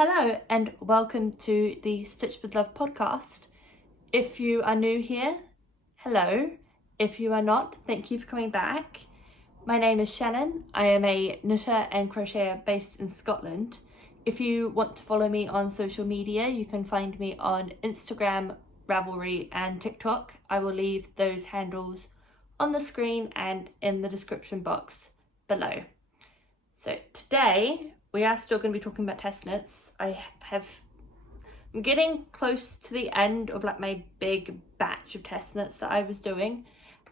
Hello and welcome to the Stitched with Love podcast. If you are new here, hello. If you are not, thank you for coming back. My name is Shannon. I am a knitter and crocheter based in Scotland. If you want to follow me on social media, you can find me on Instagram, Ravelry and TikTok. I will leave those handles on the screen and in the description box below. So today we are still going to be talking about test knits. I'm getting close to the end of my big batch of test knits that I was doing,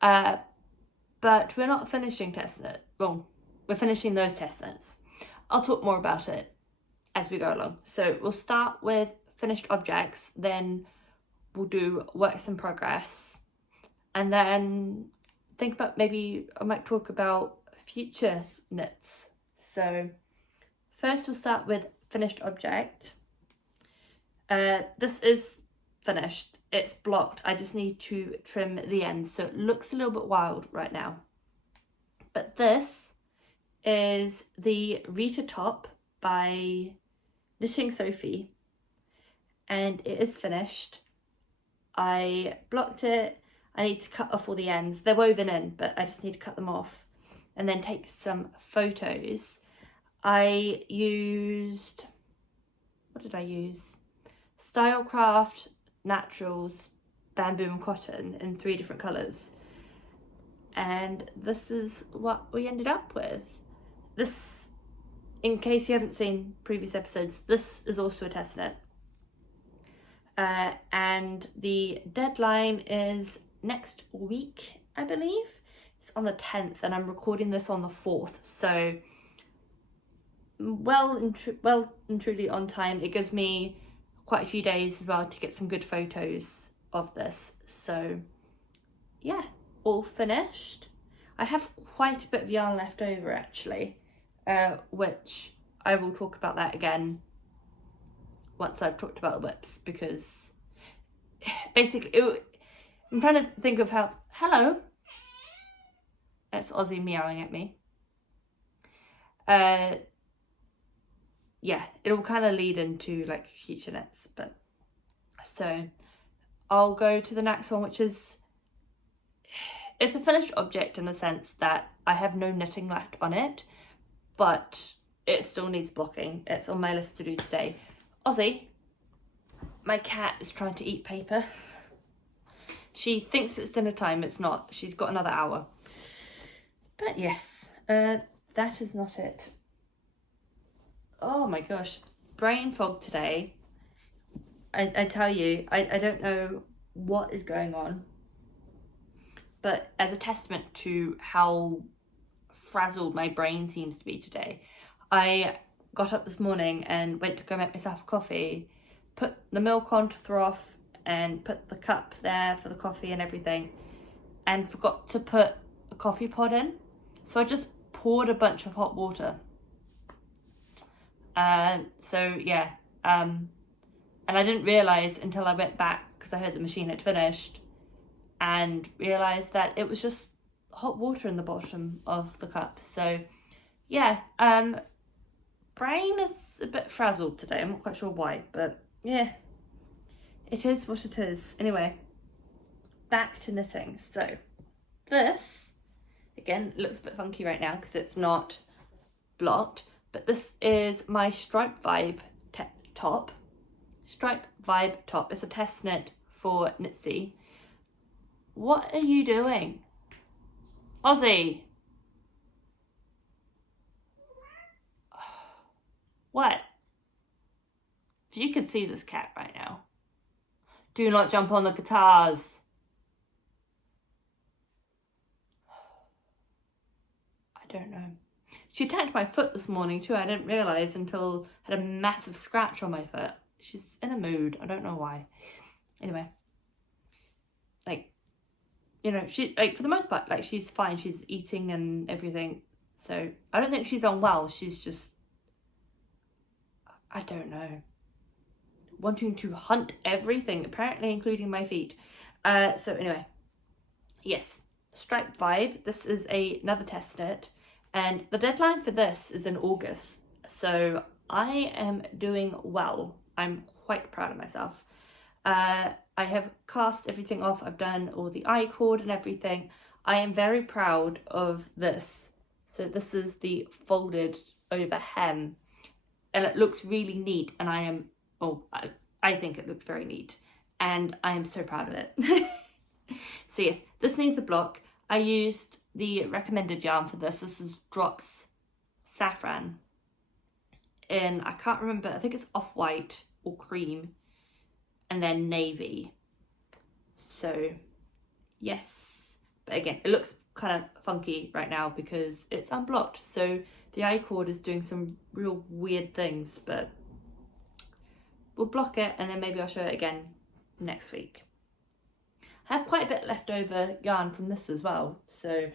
but we're not finishing test knit. Well, we're finishing those test knits. I'll talk more about it as we go along. So we'll start with finished objects, then we'll do works in progress, and then think about maybe I might talk about future knits. So first we'll start with finished object. This is finished, it's blocked. I just need to trim the ends, so it looks a little bit wild right now. But this is the Rita top by Knitting Sophie, and it is finished. I blocked it. I need to cut off all the ends. They're woven in, but I just need to cut them off and then take some photos. I used, what did I use? Stylecraft Naturals Bamboo and Cotton in 3 different colours. And this is what we ended up with. This, in case you haven't seen previous episodes, this is also a test knit. And the deadline is next week, I believe. It's on the 10th and I'm recording this on the 4th. So well and truly on time. It gives me quite a few days as well to get some good photos of this. So yeah, all finished. I have quite a bit of yarn left over actually, which I will talk about that again once I've talked about the whips, because basically I'm trying to think of how, hello, that's Ozzy meowing at me. Yeah, it'll kind of lead into future knits, but so I'll go to the next one, which is, it's a finished object in the sense that I have no knitting left on it, but it still needs blocking. It's on my list to do today. Ozzy, my cat, is trying to eat paper. She thinks it's dinner time, it's not. She's got another hour. But yes, that is not it. Oh my gosh, brain fog today. I tell you, I don't know what is going on. But as a testament to how frazzled my brain seems to be today, I got up this morning and went to go make myself a coffee, put the milk on to froth and put the cup there for the coffee and everything, and forgot to put a coffee pod in. So I just poured a bunch of hot water. So yeah, and I didn't realise until I went back, because I heard the machine had finished, and realised that it was just hot water in the bottom of the cup. So yeah, brain is a bit frazzled today. I'm not quite sure why, but yeah, it is what it is. Anyway, back to knitting. So this, again, looks a bit funky right now because it's not blocked, but this is my Stripe Vibe top. Stripe Vibe top. It's a test knit for Knitsy. What are you doing? Ozzy! What? If you could see this cat right now. Do not jump on the guitars. I don't know. She attacked my foot this morning too. I didn't realise until I had a massive scratch on my foot. She's in a mood. I don't know why. Anyway. She, for the most part, she's fine. She's eating and everything. So I don't think she's unwell. She's just, I don't know, wanting to hunt everything, apparently including my feet. So anyway, yes, Stripe Vibe. This is another test knit. And the deadline for this is in August. So I am doing well. I'm quite proud of myself. I have cast everything off. I've done all the I-cord and everything. I am very proud of this. So this is the folded over hem, and it looks really neat, and I think it looks very neat, and I am so proud of it. So yes, this needs a block. I used the recommended yarn for this. This is Drops Saffron in, I can't remember, I think it's off-white or cream, and then navy. So yes, but again, it looks kind of funky right now because it's unblocked, so the I-cord is doing some real weird things, but we'll block it and then maybe I'll show it again next week. I have quite a bit leftover yarn from this as well, so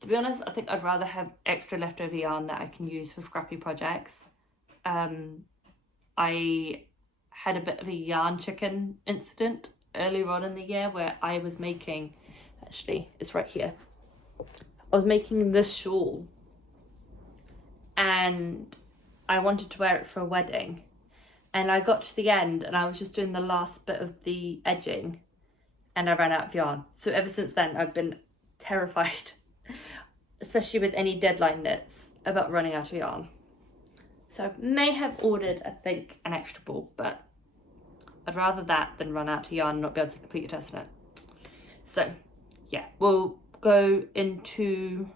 to be honest, I think I'd rather have extra leftover yarn that I can use for scrappy projects. I had a bit of a yarn chicken incident earlier on in the year where I was making, actually it's right here, I was making this shawl and I wanted to wear it for a wedding, and I got to the end and I was just doing the last bit of the edging and I ran out of yarn. So ever since then I've been terrified, especially with any deadline knits, about running out of yarn. So I may have ordered, I think, an extra ball, but I'd rather that than run out of yarn and not be able to complete a test knit. So yeah, we'll go into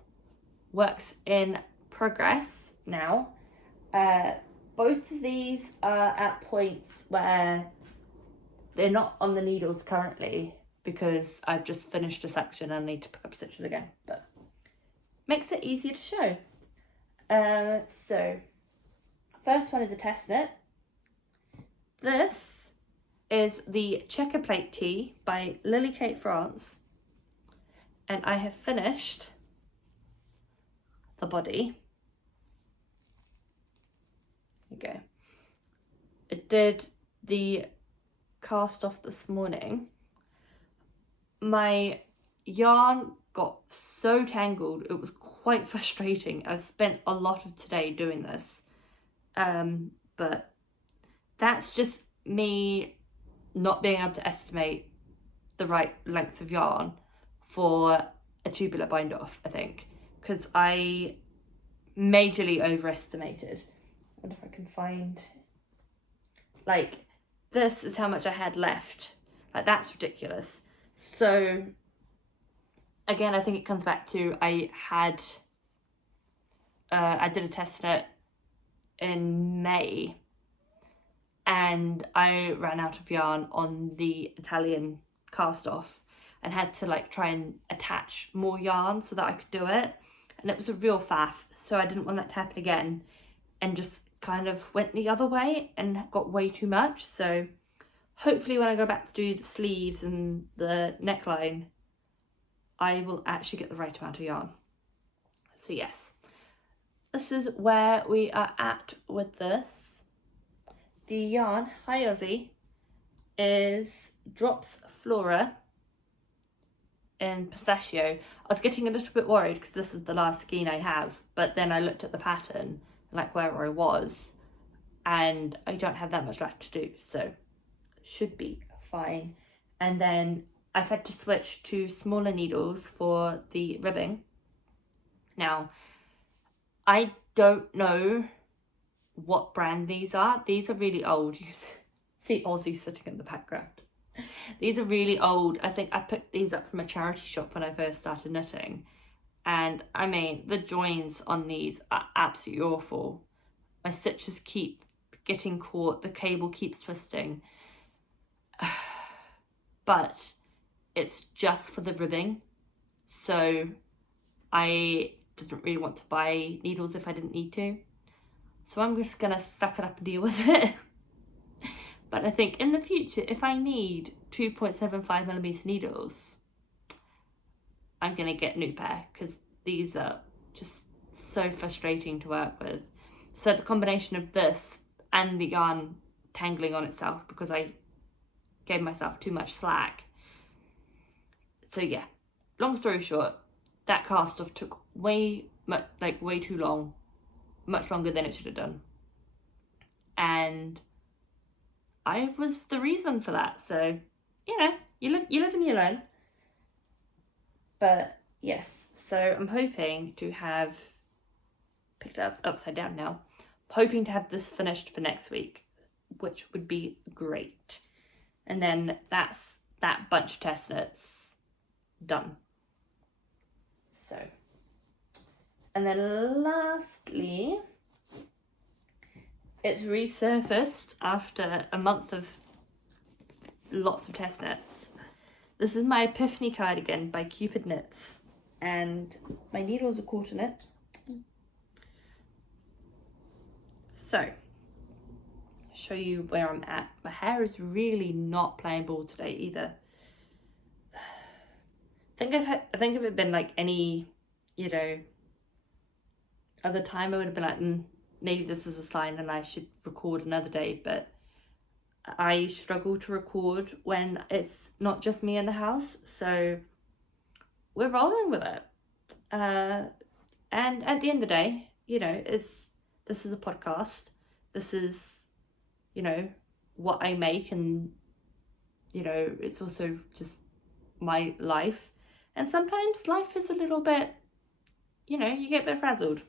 works in progress now. Both of these are at points where they're not on the needles currently because I've just finished a section and I need to pick up stitches again, but makes it easier to show. So first one is a test knit. This is the Checker Plate Tee by Lily Kate France, and I have finished the body. There you go. I did the cast off this morning. My yarn got so tangled, it was quite frustrating. I've spent a lot of today doing this, but that's just me not being able to estimate the right length of yarn for a tubular bind off, I think, because I majorly overestimated. I wonder if I can find, like, this is how much I had left. Like, that's ridiculous. So again, I think it comes back to I did a test knit in May and I ran out of yarn on the Italian cast off and had to like try and attach more yarn so that I could do it, and it was a real faff, so I didn't want that to happen again, and just kind of went the other way and got way too much. So hopefully when I go back to do the sleeves and the neckline, I will actually get the right amount of yarn. So yes, this is where we are at with this. The yarn, hi Ozzy, is Drops Flora in Pistachio. I was getting a little bit worried because this is the last skein I have, but then I looked at the pattern, like where I was, and I don't have that much left to do, so should be fine. And then I've had to switch to smaller needles for the ribbing. Now, I don't know what brand these are. These are really old. You see Aussie sitting in the background. These are really old. I think I picked these up from a charity shop when I first started knitting. And I mean, the joins on these are absolutely awful. My stitches keep getting caught. The cable keeps twisting. But it's just for the ribbing. So I didn't really want to buy needles if I didn't need to. So I'm just gonna suck it up and deal with it. But I think in the future, if I need 2.75mm needles, I'm gonna get a new pair because these are just so frustrating to work with. So the combination of this and the yarn tangling on itself because I gave myself too much slack. So yeah, long story short, that cast off took way too long, much longer than it should have done. and I was the reason for that. So, you know, you live and you learn. But yes, so I'm hoping to have picked it up upside down now. Hoping to have this finished for next week, which would be great. And then that's that bunch of test knits done. So, and then lastly, it's resurfaced after a month of lots of test knits. This is my Epiphany cardigan by Cupid Knits, and my needles are caught in it. So, show you where I'm at. My hair is really not playing ball today either. I think if it had been like any, you know, other time, I would have been like, maybe this is a sign and I should record another day, but I struggle to record when it's not just me in the house, so we're rolling with it. And at the end of the day, you know, this is a podcast. This is, you know, what I make, and, you know, it's also just my life. And sometimes life is a little bit, you know, you get a bit frazzled.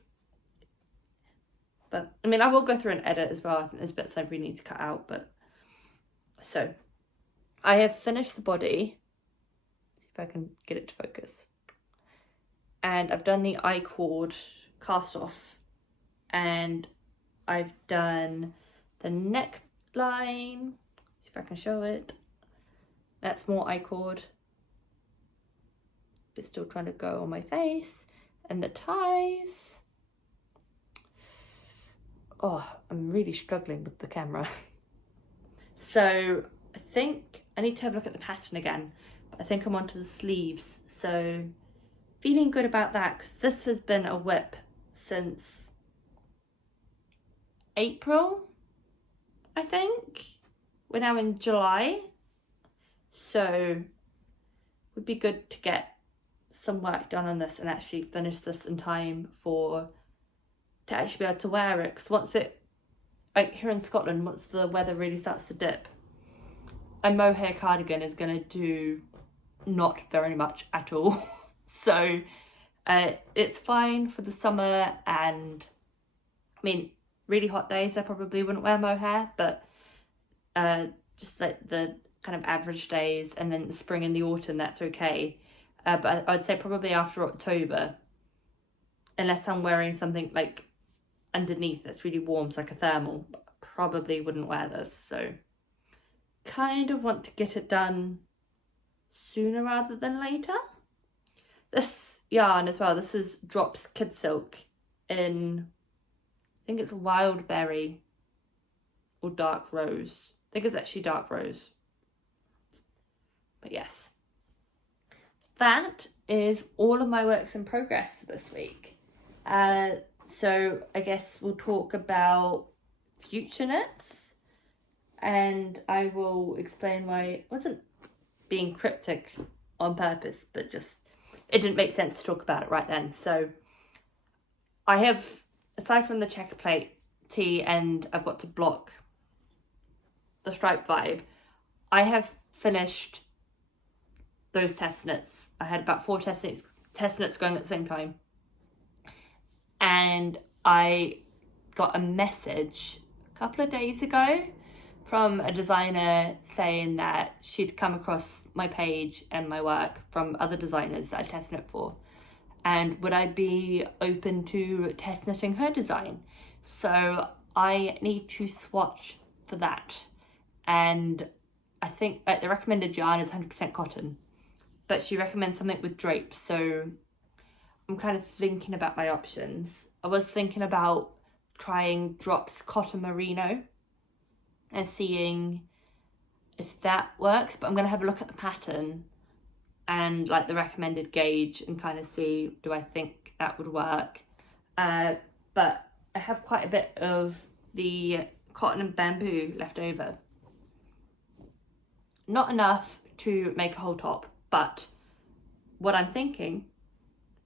But, I mean, I will go through and edit as well. I think there's bits I really need to cut out, but... So, I have finished the body. See if I can get it to focus. And I've done the I-cord cast off. And I've done the neckline. See if I can show it. That's more I-cord. It's still trying to go on my face. And the ties. Oh, I'm really struggling with the camera. So I think I need to have a look at the pattern again, but I think I'm onto the sleeves. So feeling good about that, because this has been a whip since April, I think. We're now in July. So it would be good to get some work done on this and actually finish this in time to actually be able to wear it. Because once it, like here in Scotland, once the weather really starts to dip, a mohair cardigan is going to do not very much at all. So it's fine for the summer, and I mean, really hot days I probably wouldn't wear mohair, but just like the kind of average days, and then the spring and the autumn, that's okay. But I would say probably after October, unless I'm wearing something like underneath that's really warm, so like a thermal, probably wouldn't wear this. So kind of want to get it done sooner rather than later. This yarn as well, this is Drops Kid Silk in, I think it's Wild Berry or Dark Rose. I think it's actually Dark Rose. But yes, that is all of my works in progress for this week. So I guess we'll talk about future knits, and I will explain why it wasn't being cryptic on purpose, but just it didn't make sense to talk about it right then. So I have, aside from the checker plate tee, and I've got to block the stripe vibe, I have finished those test knits. I had about 4 test knits going at the same time. And I got a message a couple of days ago from a designer saying that she'd come across my page and my work from other designers that I test knit for, and would I be open to test knitting her design. So I need to swatch for that, and I think the recommended yarn is 100% cotton, but she recommends something with drape, so I'm kind of thinking about my options. I was thinking about trying Drops Cotton Merino and seeing if that works, but I'm going to have a look at the pattern and like the recommended gauge and kind of see, do I think that would work? But I have quite a bit of the cotton and bamboo left over. Not enough to make a whole top, but what I'm thinking,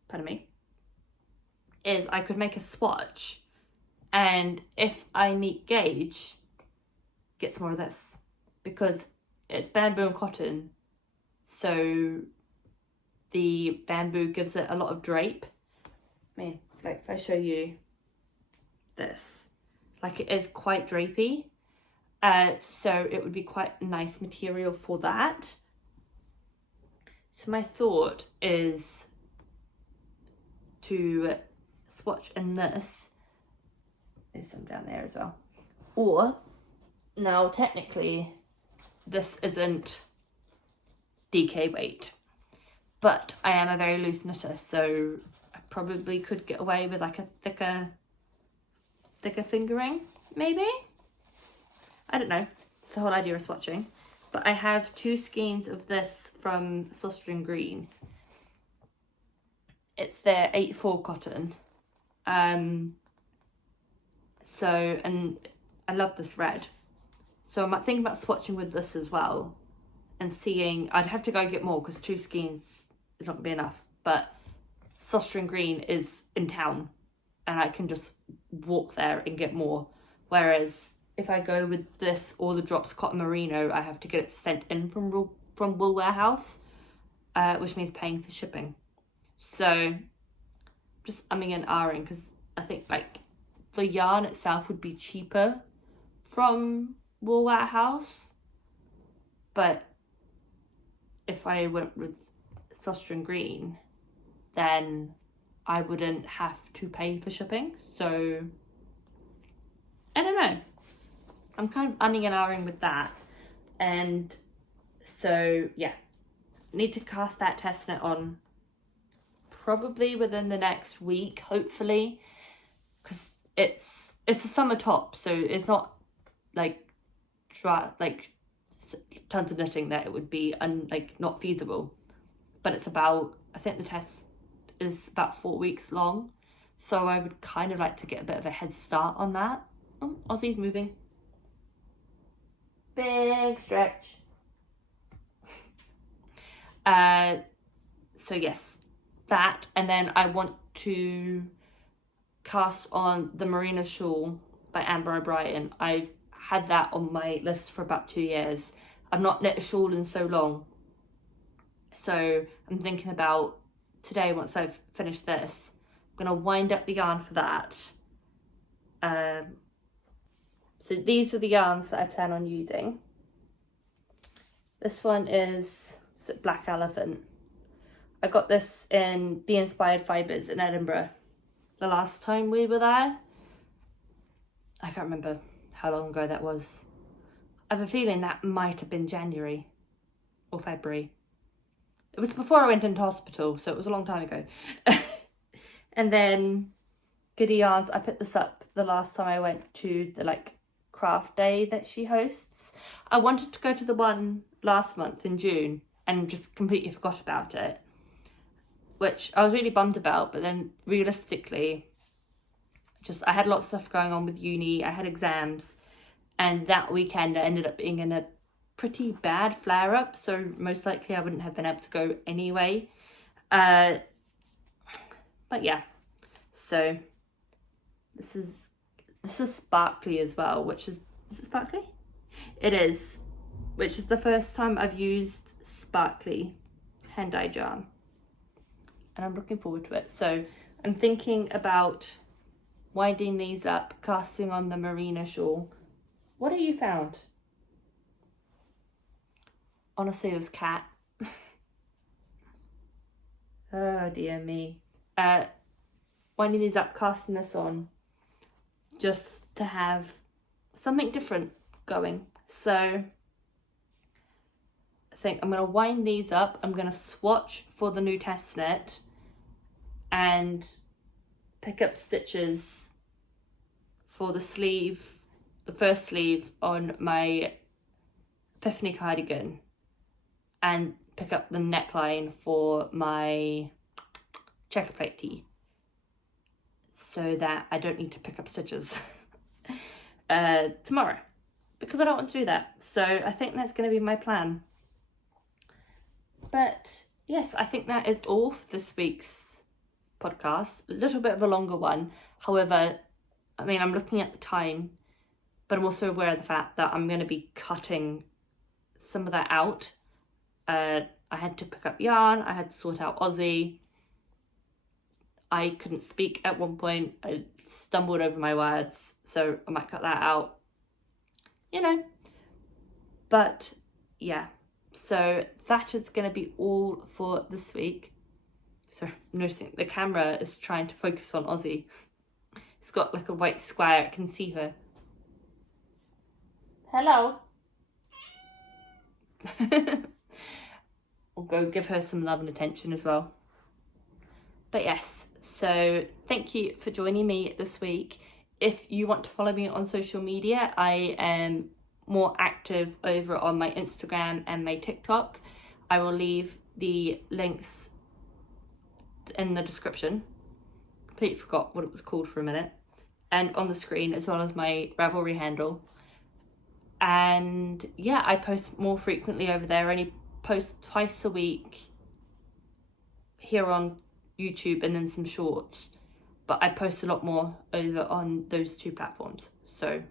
pardon me, is I could make a swatch And if I meet Gage, gets more of this, because it's bamboo and cotton, so the bamboo gives it a lot of drape. I mean, like if I show you this, like it is quite drapey, so it would be quite a nice material for that. So my thought is to swatch in this. There's some down there as well. Or, now technically this isn't DK weight, but I am a very loose knitter, so I probably could get away with like a thicker fingering, maybe? I don't know. It's the whole idea of swatching. But I have 2 skeins of this from Sostering Green. It's their 8/4 cotton. So, and I love this red. So I'm thinking about swatching with this as well and seeing, I'd have to go get more because 2 skeins is not gonna be enough, but Sostering Green is in town and I can just walk there and get more. Whereas if I go with this or the Drops Cotton Merino, I have to get it sent in from Wool Warehouse, which means paying for shipping. So just umming and ahhing, because I think like the yarn itself would be cheaper from Wool Warehouse, but if I went with Sostering Green, then I wouldn't have to pay for shipping. So I don't know. I'm kind of umming and ahhing with that. And so yeah, need to cast that test knit on probably within the next week, hopefully, because it's a summer top, so it's not like tons of knitting that it would be not feasible. But it's about, I think the test is about 4 weeks long, so I would kind of like to get a bit of a head start on that. Oh, Aussie's moving. Big stretch. So yes, that, and then I want to cast on the Merino Shawl by Amber O'Brien. I've had that on my list for about 2 years. I've not knit a shawl in so long, so I'm thinking about today, once I've finished this, I'm gonna wind up the yarn for that. So these are the yarns that I plan on using. This one is it Black Elephant. I got this in Be Inspired Fibres in Edinburgh the last time we were there. I can't remember how long ago that was. I have a feeling that might have been January or February. It was before I went into hospital, so it was a long time ago. And then Goody Yarns, I picked this up the last time I went to the craft day that she hosts. I wanted to go to the one last month in June and just completely forgot about it, which I was really bummed about. But then realistically, I had lots of stuff going on with uni. I had exams, and that weekend I ended up being in a pretty bad flare up, so most likely I wouldn't have been able to go anyway. But yeah, so this is sparkly as well, which is it sparkly? It is, which is the first time I've used sparkly hand-dyed yarn, and I'm looking forward to it. So I'm thinking about winding these up, casting on the Merino Shawl. What have you found? Honestly, it was cat. Oh dear me. Winding these up, casting this on, just to have something different going. So I think I'm going to wind these up. I'm going to swatch for the new test knit and pick up stitches for the sleeve, the first sleeve on my Epiphany cardigan, and pick up the neckline for my checker plate tee, so that I don't need to pick up stitches tomorrow, because I don't want to do that. So I think that's going to be my plan. But yes, I think that is all for this week's podcast. A little bit of a longer one. However, I mean, I'm looking at the time, but I'm also aware of the fact that I'm going to be cutting some of that out. I had to pick up yarn, I had to sort out Aussie. I couldn't speak at one point, I stumbled over my words, so I might cut that out, you know. But yeah, so that is going to be all for this week. So I'm noticing the camera is trying to focus on Aussie. It's got like a white square, I can see her. Hello. We'll go give her some love and attention as well. But yes, so thank you for joining me this week. If you want to follow me on social media, I am more active over on my Instagram and my TikTok. I will leave the links in the description. Completely forgot what it was called for a minute. And on the screen, as well as my Ravelry handle. And yeah, I post more frequently over there. I only post twice a week here on YouTube and then some shorts, but I post a lot more over on those two platforms. So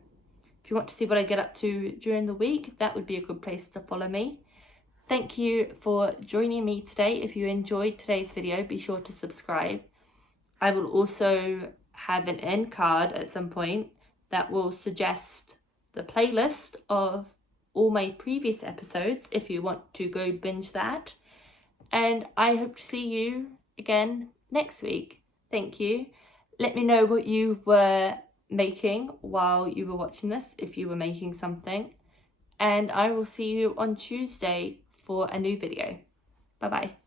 if you want to see what I get up to during the week, that would be a good place to follow me. Thank you for joining me today. If you enjoyed today's video, be sure to subscribe. I will also have an end card at some point that will suggest the playlist of all my previous episodes if you want to go binge that. And I hope to see you again next week. Thank you. Let me know what you were making while you were watching this, if you were making something. And I will see you on Tuesday for a new video. Bye bye.